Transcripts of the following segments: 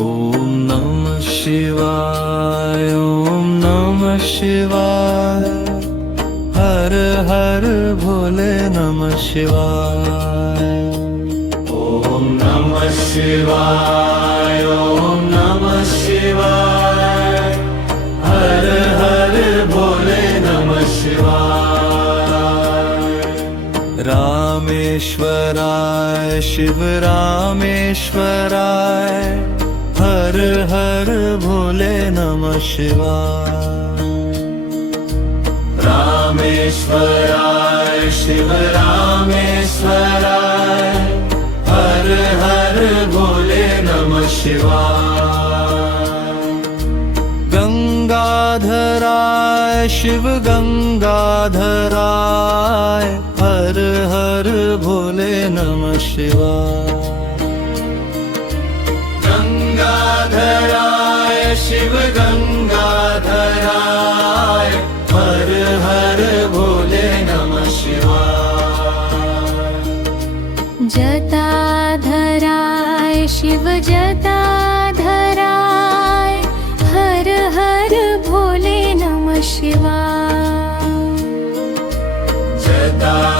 ॐ नमः शिवाय ॐ नमः शिवाय हर हर भोले नमः शिवाय ॐ नमः शिवाय ॐ नमः शिवाय हर हर भोले नमः शिवाय रामेश्वराय शिव रामेश्वराय हर हर भोले नमः शिवाय रामेश्वराय शिव रामेश्वराय हर हर भोले नमः शिवाय गंगाधराय शिव गंगाधराय हर हर भोले नमः शिवाय गंगाधराय शिव गंगाधराय हर हर भोले नमः शिवाय जटाधराय शिव जटाधराय हर हर भोले नमः शिवाय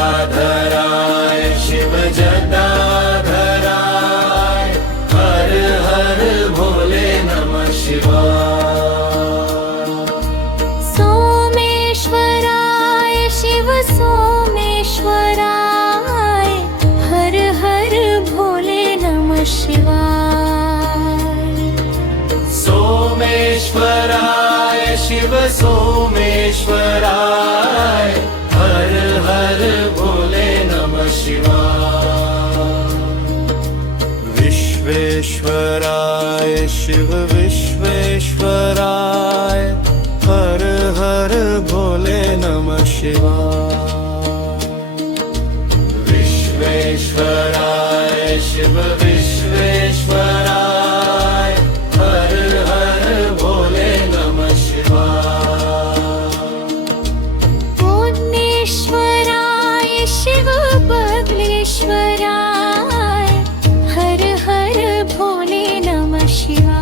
जटाधराय शिव जटाधराय हर हर भोले नमः शिवाय सोमेश्वराय शिव सोमेश्वराय हर हर भोले नमः शिवाय सोमेश्वराय शिव सोमेश्वराय हर हर भोले नमः शिवाय विश्वेश्वराय शिव विश्वेश्वराय हर हर भोले नमः शिवाय विश्वेश्वराय शिव विश्वेश्वराय हर हर भोले नमः शिवाय पूर्णेश्वराय शिव बगलेश्वराय हर हर भोले नमः शिवाय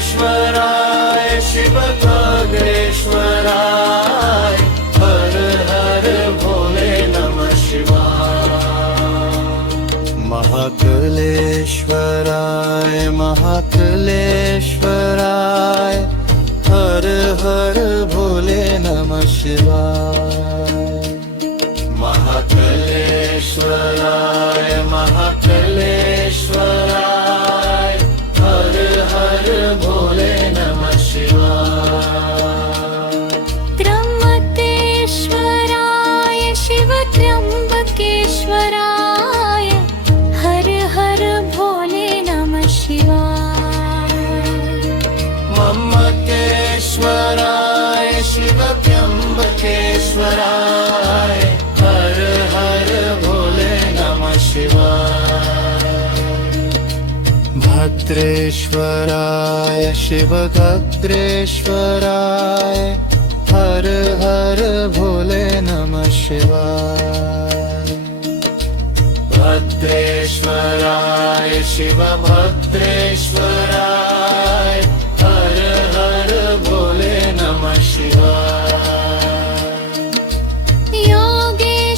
योगेश्वराय शिव योगेश्वराय हर हर भोले नमः शिवाय महाकलेश्वराय महाकलेश्वराय हर हर भोले नमः शिवाय महाकलेश्वराय महाकलेश्वराय हर हर भोले नमः शिवाय त्र्यंबकेश्वराय शिव त्र्यंबकेश्वराय हर हर भोले नमः शिवाय मम्मकेश्वराय शिव त्र्यंबकेश्वराय हर हर भोले नमः शिवाय भद्रेश्वराय शिव भद्रेश्वराय हर हर भोले नमः शिवाय भद्रेश्वराय शिव भद्रेश्वराय हर हर भोले नमः शिवाय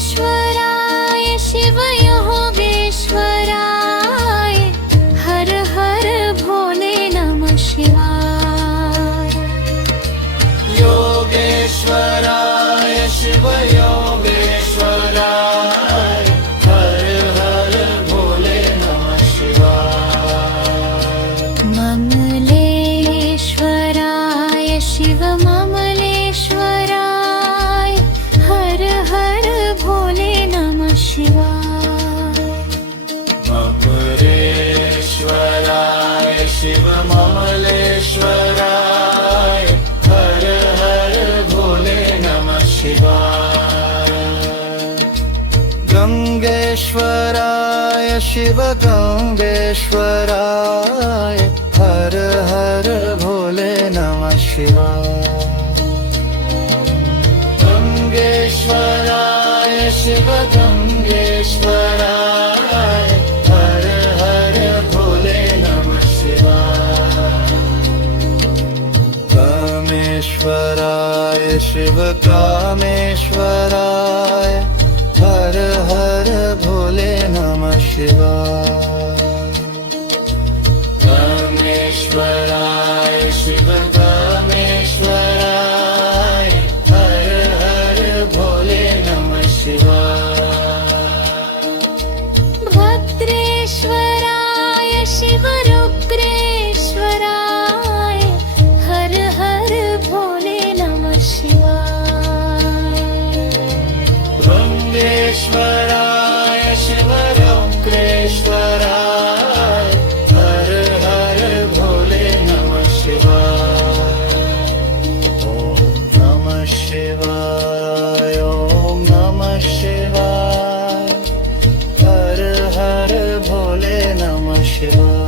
योगेश्वराय शिव योगेश्वराय हर हर भोले नमः शिवाय योगेश्वराय शिव योगेश्वराय हर हर भोले नमः शिवाय ममलेश्वराय शिव ममलेश्वराय हर हर भोले नमः शिवाय ममलेश्वराय शिव ममलेश्वराय हर हर भोले नमः शिवाय गंगेश्वराय शिव गंगेश्वराय हर हर भोले नमः शिवाय गंगेश्वराय शिव गंगेश्वराय हर कामेश्वराय हर हर भोले नमः शिवाय कामेश्वराय शिव कामेश्वराय हर हर भोले नमः शिवाय भद्रेश्वराय शिव रुद्रेश्वराय हर हर भोले नमः शिवाय भृंगेश्वराय शिव रुद्रेश्वराय हर हर भोले नमः शिवाय ओम नमः शिवाय ओम नमः शिवाय हर हर भोले नमः शिवाय